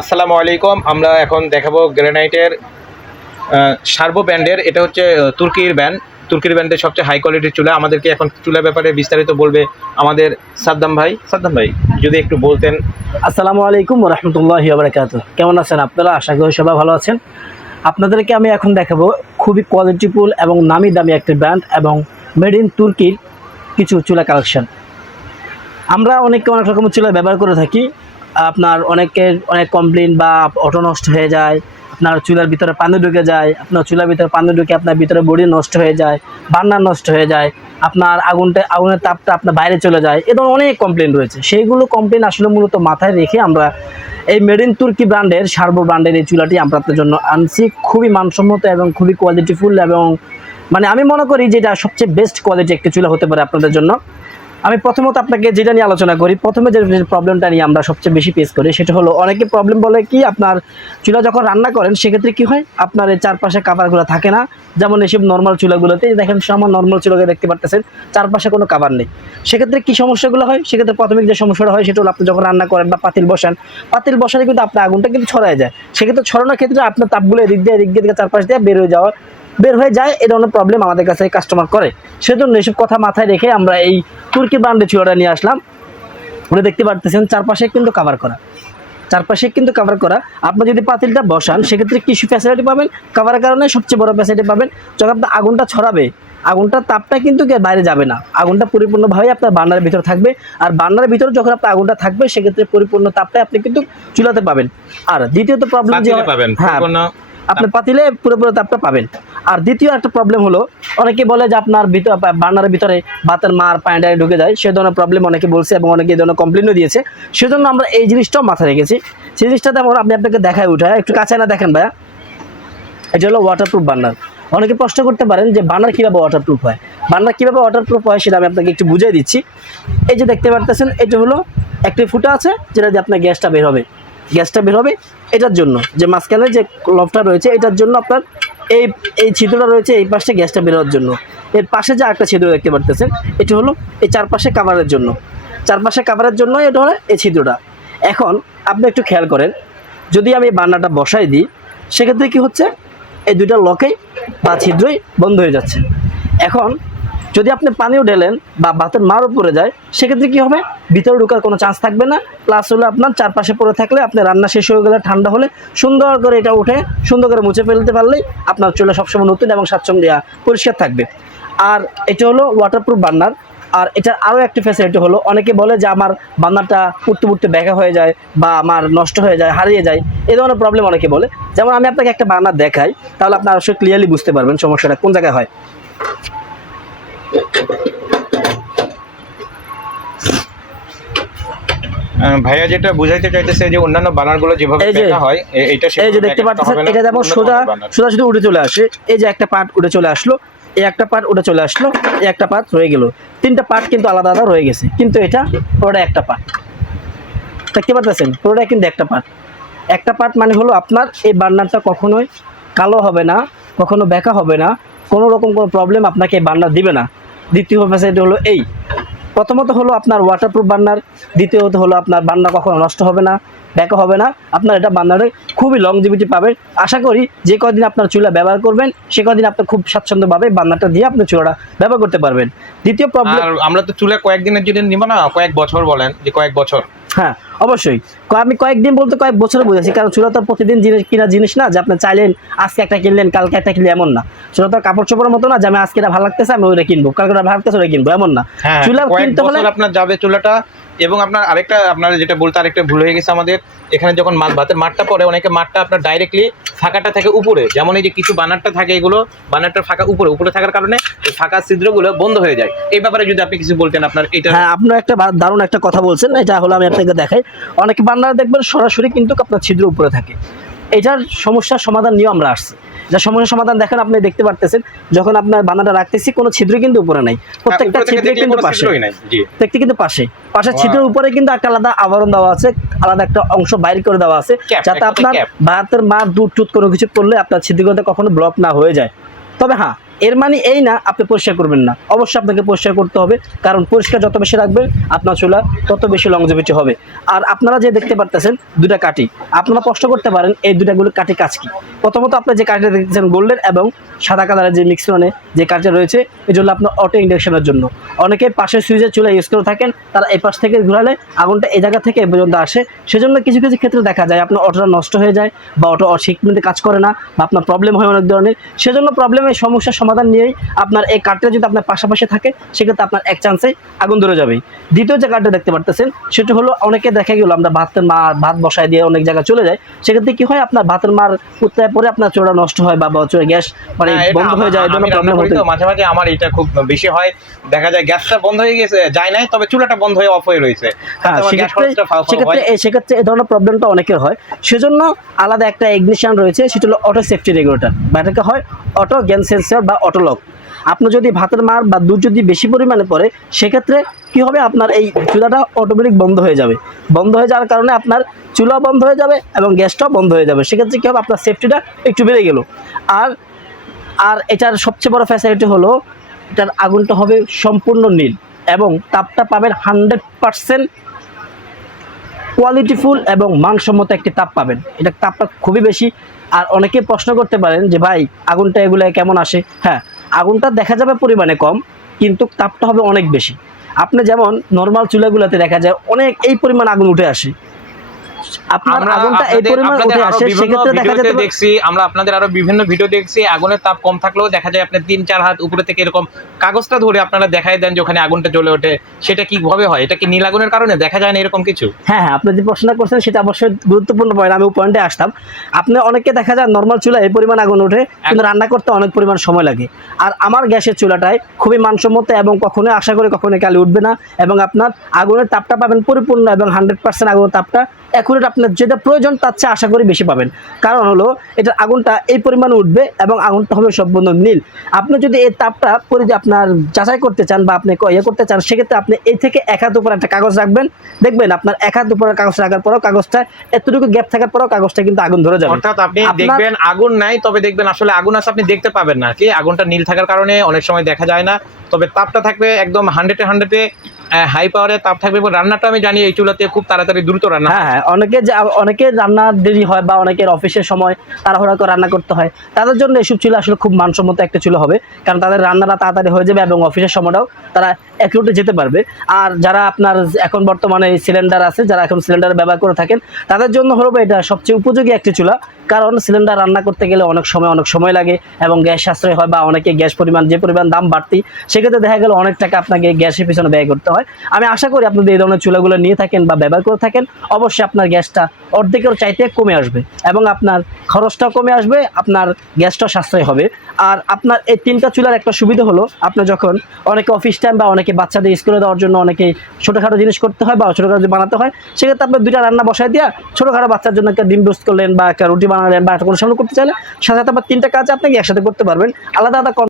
আসসালামু আলাইকুম, আমরা এখন দেখাবো গ্রেনাইটের সার্বো ব্র্যান্ডের এটা হচ্ছে তুর্কির ব্যান্ড। তুর্কির ব্যান্ডের সবচেয়ে হাই কোয়ালিটির চুলা। আমাদেরকে এখন চুলার ব্যাপারে বিস্তারিত বলবে আমাদের সাদ্দাম ভাই। সাদ্দাম ভাই, যদি একটু বলতেন। আসসালামু আলাইকুম রহমতুল্লাহি বারাকাতু কেমন আছেন আপনারা? আশা করি সবাই ভালো আছেন। আপনাদেরকে আমি এখন দেখাবো খুবই কোয়ালিটিফুল এবং নামি দামি একটি ব্র্যান্ড এবং মেড ইন তুর্কির কিছু চুলা কালেকশন আমরা অনেক অনেক রকমের চুলা ব্যবহার করে থাকি। আপনার অনেকের অনেক কমপ্লেন বা অটো নষ্ট হয়ে যায়, আপনার চুলার ভিতরে পানি ঢুকে যায়, আপনার চুলার ভিতরে পানি ঢুকে আপনার ভিতরে বডি নষ্ট হয়ে যায় বার্নার নষ্ট হয়ে যায়, আপনার আগুনটা, আগুনের তাপটা আপনার বাইরে চলে যায়, এ ধরনের অনেক কমপ্লেন রয়েছে। সেইগুলো কমপ্লেন আসলে মূলত মাথায় রেখে আমরা এই মেড ইন তুর্কি ব্র্যান্ডের সার্বো ব্র্যান্ডের এই চুলাটি আপনাদের জন্য আনছি। খুবই মানসম্মত এবং খুবই কোয়ালিটিফুল এবং মানে আমি মনে করি যে এটা সবচেয়ে বেস্ট কোয়ালিটি একটি চুলা হতে পারে আপনাদের জন্য। আমি প্রথমত আপনাকে যেটা নিয়ে আলোচনা করি, প্রথমে যে প্রবলেমটা নিয়ে আমরা সবচেয়ে বেশি পেস করি, সেটা হলো অনেকে প্রবলেম বলে কি, আপনার চুলা যখন রান্না করেন, সেক্ষেত্রে কি হয়? আপনার এই চারপাশে কাভারগুলো থাকে না? যেমন এসব নর্মাল চুলাগুলোতে দেখেন আমার নর্মাল চুলাকে দেখতে পারতেছেন, চারপাশে কোনো কাভার নেই। সেক্ষেত্রে কি সমস্যাগুলো হয়? সেক্ষেত্রে প্রাথমিক যে সমস্যাটা হয়, সেটা হলো আপনি যখন রান্না করেন বা পাতিল বসান, পাতিল বসালে কিন্তু আপনার আগুনটা কিন্তু ছড়ায় যায়। সেক্ষেত্রে ছড়ানোর ক্ষেত্রে আপনার তাপগুলো এদিক দিয়ে এদিক দিয়ে চারপাশ দিয়ে বের হয়ে যাওয়া বের হয়ে যায় এই ধরনের প্রবলেম আমাদের কাছে কাস্টমার করে। সেজন্য এসব কথা মাথায় রেখে আমরা এই তুর্কি ব্র্যান্ডের চুলাটা নিয়ে আসলাম। ওটা দেখতে পারতেছেন চারপাশে কিন্তু কাভার করা। চারপাশে কিন্তু কাভার করা। আপনি যদি পাতিলটা বসান সেক্ষেত্রে কিছু ফ্যাসিলিটি পাবেন কাভারের কারণে সবচেয়ে বড় ফ্যাসিলিটি পাবেন। যখন আপনি আগুনটা ছড়াবে আগুনটার তাপটা কিন্তু বাইরে যাবে না। আগুনটা পরিপূর্ণভাবে আপনার বার্নারের ভিতরে থাকবে। আর বার্নারের ভিতরে যখন আপনার আগুনটা থাকবে সেক্ষেত্রে পরিপূর্ণ তাপটা আপনি কিন্তু চুলাতে পাবেন। আর দ্বিতীয়ত প্রবলেম যে হ্যাঁ আপনি পাতিলে পুরোপুরি তাপটা পাবেন। আর দ্বিতীয় একটা প্রবলেম হলো, অনেকে বলে যে আপনার ভিতর বার্নারের ভিতরে বাতের মার পায়ডায় ঢুকে যায়, সে ধরনের প্রবলেম অনেকে বলছে এবং অনেকে এই ধরনের কমপ্লেনও দিয়েছে। সেজন্য আমরা এই জিনিসটাও মাথায় রেখেছি। সেই জিনিসটাতে আমরা আপনি আপনাকে দেখায় উঠায় একটু কাছে না দেখেন ভাইয়া। এটা হলো ওয়াটারপ্রুফ বার্নার। অনেকে প্রশ্ন করতে পারেন যে বার্নার কীভাবে ওয়াটারপ্রুফ হয়? বার্নার কীভাবে ওয়াটারপ্রুফ হয় সেটা আমি আপনাকে একটু বুঝিয়ে দিচ্ছি। এই যে দেখতে পারতেছেন, এটা হলো একটি ফুটা আছে, যেটা দিয়ে আপনার গ্যাসটা বের হবে। গ্যাসটা বের হবে এটার জন্য। যে মাঝখানে যে লফটা রয়েছে, এটার জন্য আপনার এই এই ছিদ্রটা রয়েছে, এই পাশে গ্যাসটা বেরোনোর জন্য। এর পাশে যে একটা ছিদ্র দেখতে পারতেছেন, এটি হলো এই চারপাশে কাভারের জন্য। চারপাশে কাভারের জন্য এটা হলো এই ছিদ্রটা। এখন আপনি একটু খেয়াল করেন, যদি আমি বান্নাটা বসাই দিই, সেক্ষেত্রে কি হচ্ছে? এই দুইটা লকেই বা ছিদ্রই বন্ধ হয়ে যাচ্ছে। এখন যদি আপনি পানিও ঢেলেন বা ভাতের মারও পড়ে যায়, সেক্ষেত্রে কি হবে? ভিতরে ঢোকার কোনো চান্স থাকবে না। প্লাস হলো আপনার চারপাশে পড়ে থাকলে আপনি রান্না শেষ হয়ে গেলে ঠান্ডা হলে সুন্দর করে এটা উঠে সুন্দর করে মুছে ফেলতে পারলেই আপনার চুলা সবসময় নতুন এবং স্বাচ্ছন্দ্য পরিষ্কার থাকবে। আর এটা হলো ওয়াটারপ্রুফ বার্নার আর এটার আরও একটি ফ্যাসিলিটি হলো, অনেকে বলে যে আমার বান্নারটা পুড়তে পুড়তে ব্যাঘা হয়ে যায় বা আমার নষ্ট হয়ে যায়, হারিয়ে যায় এই ধরনের প্রবলেম অনেকে বলে। যেমন আমি আপনাকে একটা বার্নার দেখাই, তাহলে আপনি অবশ্যই ক্লিয়ারলি বুঝতে পারবেন সমস্যাটা কোন জায়গায় হয়। ভাইয়া যেটা বুঝাইতে চাইতেছে যে অন্যান্য বানারগুলো যেভাবে এই যে- হয় এটা এই যে দেখতে দেখা পাচ্ছেন এটা যেমন সোজা সোজা শুধু উঠে চলে আসে। এই যে একটা পার্ট উঠে চলে আসলো এই একটা পার্ট উঠে চলে আসলো এই একটা পার্ট রয়ে গেল। তিনটা পার্ট কিন্তু আলাদা আলাদা রয়ে গেছে কিন্তু এটা পুরোটা একটা পার্ট দেখতে পাচ্ছেন পুরোটা কিন্তু একটা পার্ট একটা পার্ট মানে হলো আপনার এই বার্নারটা কখনোই কালো হবে না কখনো বেঁকা হবে না কোনো রকম কোনো প্রবলেম আপনাকে এই বার্নার দিবে না। দ্বিতীয় ফ্যাসিলিটি হলো এই। প্রথমত হলো আপনার ওয়াটারপ্রুফ বান্নার, দ্বিতীয়ত হলো আপনার বান্না কখনো নষ্ট হবে না ব্যাকা হবে না, আপনার এটা বান্নারে খুবই লংজিভিটি পাবেন। আশা করি যে কদিন আপনার চুলা ব্যবহার করবেন, সে কদিন আপনি খুব স্বাচ্ছন্দ্যভাবে বান্নাটা দিয়ে আপনি চুলাটা ব্যবহার করতে পারবেন। দ্বিতীয় প্রবলেম আমরা তো চুলা কয়েকদিনের জন্য নিব না, কয়েক বছর বলেন, যে কয়েক বছর। হ্যাঁ অবশ্যই। আমি কয়েকদিন বলতে কয়েক বছর বুঝেছি কারণ চুলা তো প্রতিদিন জিনিস কিনা জিনিস না যে আপনি চাইলেন আজকে একটা কিনলেন কালকে একটা কিনলে এমন না। চুলা তো কাপড় চোপড়ের মতো না যে আমি আজকে এটা ভালো লাগতেছে আমি ওটা কিনবো। কালকে ওটা ভালো লাগতেছে ওটা কিনবো এমন না। হ্যাঁ চুলা কিনতে হলে আপনার যাবে চুলাটা এবং আপনার আরেকটা, আপনার যেটা বলতে আরেকটা ভুল হয়ে গেছে আমাদের, এখানে যখন মাছ, ভাতের মাঠটা পড়ে, অনেকে মাঠটা আপনার ডাইরেক্টলি ফাঁকাটা থাকে উপরে। যেমন এই যে কিছু বানারটা থাকে এগুলো বানারটা ফাঁকা উপরে উপরে থাকার কারণে ফাঁকা ছিদ্রগুলো বন্ধ হয়ে যায়। এই ব্যাপারে যদি আপনি কিছু বলতেন আপনার, এটা হ্যাঁ আপনার একটা দারুণ একটা কথা বলছেন, এটা হলো আমি আপনাকে দেখাই। অনেকে বানার দেখবেন সরাসরি কিন্তু আপনার ছিদ্র উপরে থাকে। এটার সমস্যার সমাধান নিয়ে আমরা আসছি। যা সমস্যার সমাধান দেখেন আপনি দেখতে পারতেছেন যখন আপনার বানাটা রাখতেছি কোনো ছিদ্র কিন্তু উপরে নাই। প্রত্যেকটা ছিদ্র কিন্তু পাশে। প্রত্যেকটি দেখতে কিন্তু পাশে। পাশের ছিদ্র ছিদ্রের উপরে কিন্তু একটা আলাদা আবরণ দেওয়া আছে আলাদা একটা অংশ বাইর করে দেওয়া আছে যাতে আপনার. ভাতের মা দুধ টুত কোনো কিছু করলে আপনার ছিদ্রগুলোতে কখনো ব্লক না হয়ে যায়। তবে হ্যাঁ এর মানে এই না, আপনি পরিষ্কার করবেন না। অবশ্যই আপনাকে পরিষ্কার করতে হবে, কারণ পরিষ্কার যত বেশি রাখবেন আপনার চুলা তত বেশি লংজিভিটি হবে। আর আপনারা যে দেখতে পারতেছেন দুটা কাঠি, আপনারা প্রশ্ন করতে পারেন এই দুটাগুলো কাঠি কাজ কি? প্রথমত আপনি যে কাঠিটা দেখতেছেন গোল্ডেন এবং সাদা কালারের যে মিক্সরনে যে কাঠটা রয়েছে, এই জন্য আপনার অটো ইন্ডাকশনের জন্য। অনেকে পাশে সুইচের চুলা ইউজ করে থাকেন, তারা এই পাশ থেকে ঘুরালে আগুনটা এই জায়গা থেকে এ পর্যন্ত আসে। সেজন্য কিছু কিছু ক্ষেত্রে দেখা যায়, আপনার অটোটা নষ্ট হয়ে যায় বা অটো ঠিকমতো কাজ করে না বা আপনার প্রবলেম হয় অনেক ধরনের। সেজন্য প্রবলেমের সমস্যার সমাধান নিয়েই আপনার এই কাঠটা যদি আপনার পাশাপাশি থাকে সেক্ষেত্রে আপনার এক চান্সে আগুন ধরে যাবে দ্বিতীয় যে কাঠটা দেখতে পারতেছেন সেটা হলো অনেকে দেখা গেলো আমরা ভাতের মা ভাত বসায় দিয়ে অনেক জায়গায় চলে যায়। সেক্ষেত্রে কি হয় আপনার ভাতের মার উত্তায় পরে আপনার চোরা নষ্ট হয় বা চোরা গ্যাস মানে হ্যাঁ, বন্ধ হয়ে যায় প্রবলেম হতে মাঝে মাঝে আমার এটা খুব বেশি হয়। দেখা যায় গ্যাসটা বন্ধ হয়ে গেছে যায় নাই তবে চুলাটা বন্ধ হয়ে অফ হয়ে রয়েছে। হ্যাঁ সেক্ষেত্রে এই ধরনের প্রবলেমটা অনেকের হয়। সেজন্য আলাদা একটা ইগনিশন রয়েছে সেটা হলো অটো সেফটি রেগুলেটর বা এটাকে হয় অটো গ্যান সেন্সর বা অটো লক আপনি যদি ভাতের মার বা দুধ যদি বেশি পরিমাণে পড়ে, সেক্ষেত্রে কি হবে? আপনার এই চুলাটা অটোমেটিক বন্ধ হয়ে যাবে। বন্ধ হয়ে যাওয়ার কারণে আপনার চুলা বন্ধ হয়ে যাবে এবং গ্যাসটাও বন্ধ হয়ে যাবে। সেক্ষেত্রে কী হবে? আপনার সেফটিটা একটু বেড়ে গেল। আর আর এটার সবচেয়ে বড় ফ্যাসিলিটি হলো, এটার আগুনটা হবে সম্পূর্ণ নীল এবং তাপটা পাবেন হান্ড্রেড পারসেন্ট কোয়ালিটিফুল এবং মানসম্মত একটি তাপ পাবেন। এটা তাপটা খুবই বেশি। আর অনেকে প্রশ্ন করতে পারেন যে, ভাই, আগুনটা এগুলো কেমন আসে? হ্যাঁ আগুনটা দেখা যাবে পরিমাণে কম, কিন্তু তাপটা হবে অনেক বেশি। আপনি যেমন নর্মাল চুলাগুলোতে দেখা যায় অনেক, এই পরিমাণ আগুন উঠে আসে। আপনার আগুনটা এই পরিমাণ উঠে আসে সেক্ষেত্রে দেখা ভিডিওতে যেতে দেখছি আমরা আপনাদের আরও বিভিন্ন ভিডিও দেখছি আগুনের তাপ কম থাকলেও দেখা যায় আপনি তিন চার হাত উপরে থেকে এরকম কাগজটা ধরে আপনারা দেখাই দেন যে ওখানে আগুনটা জ্বলে ওঠে। সেটা কীভাবে হয়? এটা কি নীল আগুনের কারণে? দেখা যায় না এরকম কিছু? হ্যাঁ হ্যাঁ আপনি যে প্রশ্নটা করছেন সেটা অবশ্যই গুরুত্বপূর্ণ পয়েন্ট আমি পয়েন্টে আসতাম। আপনি অনেকে দেখা যায় নর্মাল চুলা এই পরিমাণ আগুন ওঠে কিন্তু রান্না করতে অনেক পরিমাণ সময় লাগে। আর আমার গ্যাসের চুলাটায় খুবই মানসম্মত এবং কখনো আশা করি কখনো কালি উঠবে না এবং আপনার আগুনের তাপটা পাবেন পরিপূর্ণ এবং হান্ড্রেড পার্সেন্ট আগুনের তাপটা অ্যাকুরেট আপনার যেটা প্রয়োজন তার চেয়ে আশা করি বেশি পাবেন। কারণ হলো এটার আগুনটা এই পরিমাণে উঠবে এবং আগুনটা হবে সম্পূর্ণ নীল। আপনি যদি এই তাপটা পরে আপনার যাচাই করতে চান বা আপনি ইয়ে করতে চান সেক্ষেত্রে আপনি এই থেকে এক হাত উপর একটা কাগজ রাখবেন। দেখবেন আপনার এক হাত উপরে কাগজ রাখার পরেও কাগজটা এতটুকু গ্যাপ থাকার পরেও কাগজটা কিন্তু আগুন ধরে যাবে। অর্থাৎ আপনি দেখবেন আগুন নাই তবে দেখবেন আসলে আগুন আছে আপনি দেখতে পাবেন না কি। আগুনটা নীল থাকার কারণে অনেক সময় দেখা যায় না তবে তাপটা থাকবে একদম হান্ড্রেডে হান্ড্রেডে হাই পাওয়ারে তাপ থাকবে এবং রান্নাটা আমি জানি এই চুলাতে খুব তাড়াতাড়ি দ্রুত রান্না হ্যাঁ হ্যাঁ অনেকে অনেকে রান্না দেরি হয় বা অনেকের অফিসের সময় তাড়াহুড়া করে রান্না করতে হয়। তাদের জন্য এসব চুলা আসলে খুব মানসম্মত একটা চুলা হবে, কারণ তাদের রান্নাটা তাড়াতাড়ি হয়ে যাবে এবং অফিসের সময়টাও তারা রুটে যেতে পারবে। আর যারা আপনার এখন বর্তমানে সিলিন্ডার আছে, যারা এখন সিলিন্ডার ব্যবহার করে থাকেন, তাদের জন্য হলো এটা সবচেয়ে উপযোগী একটি চুলা। কারণ সিলিন্ডার রান্না করতে গেলে অনেক সময় অনেক সময় লাগে এবং গ্যাস সাশ্রয় হয় বা অনেকে গ্যাস পরিমাণ, যে পরিমাণ দাম বাড়তি, সেক্ষেত্রে দেখা গেল অনেক টাকা আপনাকে গ্যাসের পিছনে ব্যয় করতে হয়। আমি আশা করি আপনাদের এই ধরনের চুলাগুলো নিয়ে থাকেন বা ব্যবহার করে থাকেন, অবশ্যই আপনার গ্যাসটা অর্ধেকের চাইতে কমে আসবে এবং আপনার খরচটাও কমে আসবে, আপনার গ্যাসটাও সাশ্রয় হবে। আর আপনার এই তিনটা চুলার একটা সুবিধা হলো আপনার যখন অনেকে অফিস টাইম বা অনেকে বাচ্চাদের স্কুলে দেওয়ার জন্য অনেকে ছোটোখাটো জিনিস করতে হয় বা ছোটোখাটো বানাতে হয়, সেক্ষেত্রে আপনার দুইটা রান্না বসায় দিয়া ছোটোখাটো বাচ্চার জন্য একটা ডিম রোস্ট করলেন বা একটা রুটি বানালেন বা করে কোনো সামনে করতে চাইলে সাথে সাথে আবার তিনটা কাজ আপনি একসাথে করতে পারবেন। আলাদা আলাদা